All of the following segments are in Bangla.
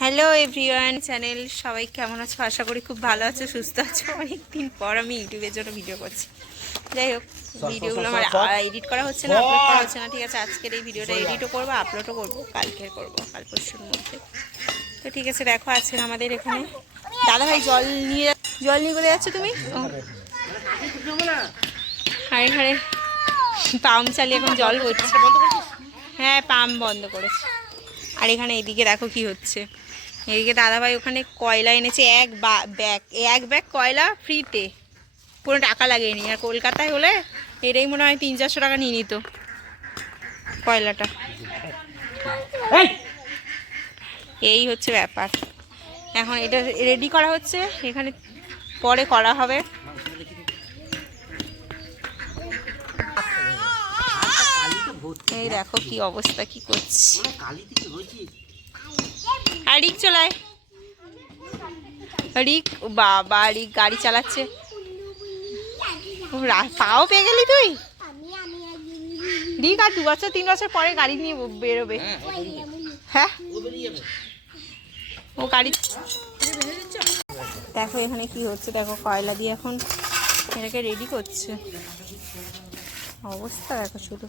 হ্যালো এভরিওয়ান চ্যানেল, সবাই কেমন আছো? আশা করি খুব ভালো আছো, সুস্থ আছো। অনেকদিন পর আমি ইউটিউবের জন্য ভিডিও করছি। যাই হোক, ভিডিওগুলো আমার এডিট করা হচ্ছে না, আপলোড করা হচ্ছে না। ঠিক আছে, আজকের এই ভিডিওটা এডিটও করবো, আপলোডও করবো, কালকের করবো, কাল পরশুর মধ্যে। তো ঠিক আছে, দেখো আজকে আমাদের এখানে দাদাভাই জল নিয়ে করে যাচ্ছ তুমি। হারে হারে পাম্প চালিয়ে এখন জল হচ্ছে। হ্যাঁ, পাম্প বন্ধ করেছে। আর এখানে এদিকে দেখো কি হচ্ছে। এদিকে দাদাভাই ওখানে কয়লা এনেছে, এক ব্যাগ কয়লা ফ্রিতে, কোনো টাকা লাগেনি। আর কলকাতায় হলে এটাই মনে হয় 300-400 টাকা নিয়ে নিত কয়লাটা। এই হচ্ছে ব্যাপার। এখন এটা রেডি করা হচ্ছে, এখানে পরে করা হবে। এই দেখো কি অবস্থা, কি করছি। আর রিক চলায়, রিক বাবা, রিক গাড়ি চালাচ্ছে। পাও পেয়ে গেলি তুই। রিক আর 2-3 বছর পরে গাড়ি নিয়ে বেরোবে। হ্যাঁ, ও গাড়ি। দেখো এখানে কি হচ্ছে, দেখো কয়লা দিয়ে এখন এটাকে রেডি করছে। অবস্থা দেখো শুধু।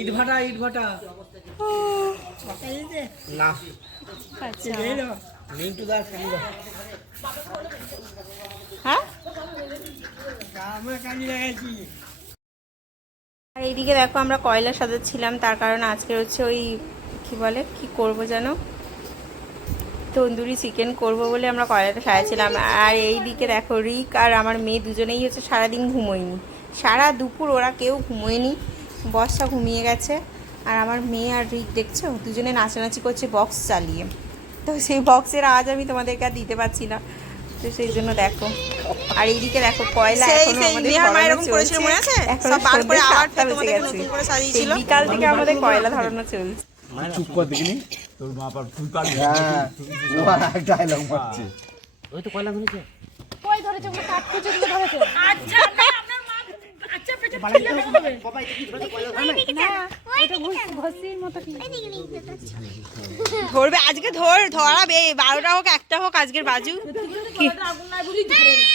ইট ভাটা না। হ্যাঁ, আর এইদিকে দেখো আমরা কয়লা সাজাচ্ছিলাম, তার কারণে আজকে হচ্ছে ওই কি বলে, কি করব যেন, তন্দুরি চিকেন করব বলে আমরা কয়লাটা সাজাচ্ছিলাম। আর এইদিকে দেখো রিক আর আমার মেয়ে দুজনেই হচ্ছে সারাদিন ঘুমোয়নি, সারা দুপুর ওরা কেউ ঘুমোয়নি। বর্ষা ঘুমিয়ে গেছে, আর আমার মেয়ে আর রিক দেখছো দুজনে নাচানাচি করছে বক্স চালিয়ে। তো সেই বক্সের আওয়াজ আমি তোমাদেরকে আর দিতে পারছি না, তো সেই জন্য দেখো। আর এইদিকে দেখো কয়লা বিকাল থেকে আমাদের কয়লা ধরানো চলছে। চুপ করে দেখিনি তোর মা আবার ফুল পাড়ি। হ্যাঁ, ও আর ডায়লগ মারছে। ওই তো কয়লা ধরেছে, কই ধরেছে, ওটা কাট করছে, তুমি ধরেছে। আচ্ছা, আপনার মা আচ্ছা পেটে ফেলে হবে। বাবা এটা কি ধরেছে, কয়লা ধরে না, ওটা ঘষির মতো কি ধরবে আজকে। ধরাবে 12টা হোক 1টা হোক, আজকের বাজু কি আগুন নাই বলি ধরে না।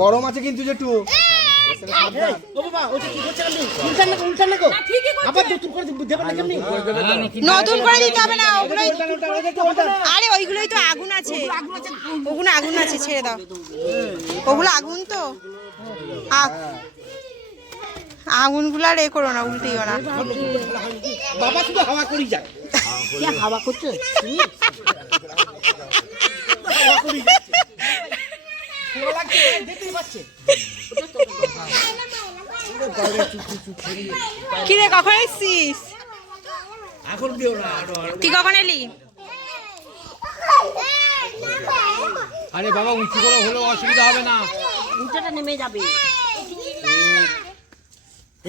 গরম আছে কিন্তু যেটু নতুন করে দিতে হবে না, ওগুলোই। আরে ওইগুলোই তো আগুন আছে, ওগুলো আগুন আছে, ছেড়ে দাও। ওগুলো আগুন তো, আগুনগুলো আর এ করো না, উল্টেও না। বাবা শুধু হাওয়া করি যায়, কি হাওয়া করছে কি রে, কখন এসছিস? তুই কখন এলি? আরে বাবা উঁচু করে হলেও অসুবিধা হবে না, উঁচাটা নেমে যাবে।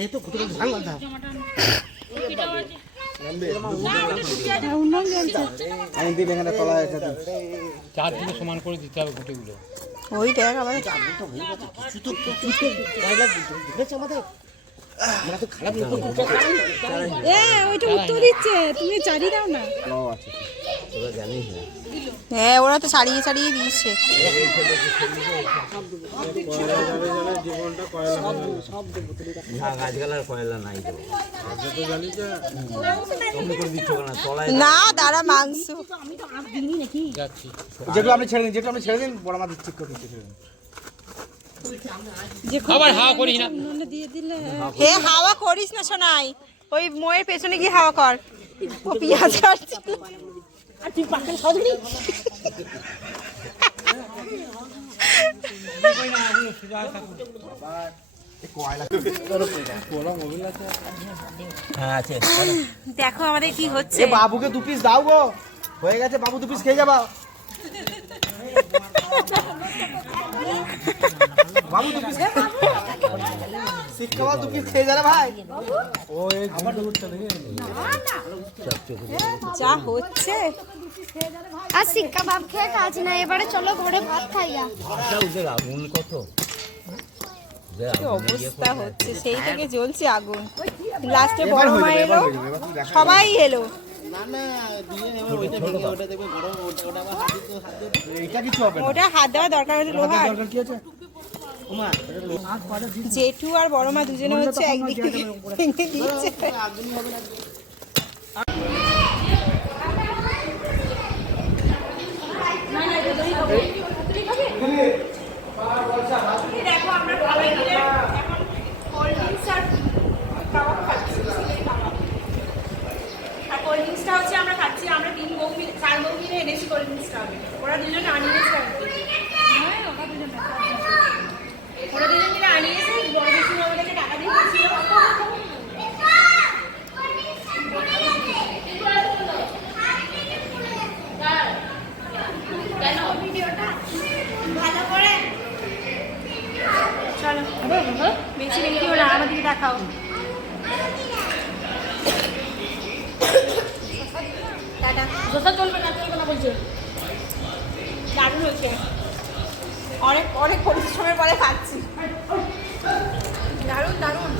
এই তো কত ভাঙল দা চারদিকে সমান করে দিতে হবে ঘুটেগুলো। ওই দেখ আবার কিছু তো আমাদের খারাপ ওইটা উত্তর দিচ্ছে, তুমি চারি দাও না। হ্যাঁ, ওরা তো ছাড়িয়ে দিয়েছে। না দাঁড়া, মাংস যেটু আপনি ছেড়ে দিন, বড় মাছ ঠিক করে দিচ্ছে। আবার হাওয়া করিস না, হে হাওয়া করিস না শোনাই, ওই মোয়ের পেছনে গিয়ে হাওয়া কর। ও পেঁয়াজ কাটছে। আর তুই পাখি সজনি দেখো আমাদের কি হচ্ছে। বাবুকে 2 পিস দাও গো, হয়ে গেছে, বাবু 2 পিস খেয়ে যাবা। বাবু 2 পিস শিক্ষা 2 পিস খেয়ে যাবে ভাই। ও এই যা হচ্ছে। আর শিক্ষা ভাব খেয়ে কাজ না, এবারে চলো ঘরে ভাত খাইয়া। আগুন কত কি অবস্থা হচ্ছে, সেই থেকে জ্বলছে আগুন। লাস্টে বড় মা এলো, সবাই এলো। ওটা হাত দেওয়া দরকার হচ্ছে লোহার। জেঠু আর বড় মা দুজনে হচ্ছে একদিক থেকে ভেঙে দিচ্ছে। দেখো আমরা সবাই মিলে এখন কোল্ড ড্রিঙ্কস আর কাবাব খাচ্ছি, আর কোল্ড ড্রিঙ্কসটা হচ্ছে আমরা খাচ্ছি, আমরা 4 বউ মিলে এনেছি কোল্ড ড্রিঙ্কসটা। ওরা দুজনে আনিয়েছে, ওরা দুজন মিলে আনিয়েছে। বড় বেশি আমাদেরকে টাকা দিয়ে দিয়েছিল। ভালো করে চলো, বেশি বেশি হলো আমাদেরকে দেখাও। টাটা। দোসা চলবে না, চলবে না বলছে। দারুণ হয়েছে, অনেক অনেক পরিশ্রমের পরে খাচ্ছি। দারুণ দারুণ।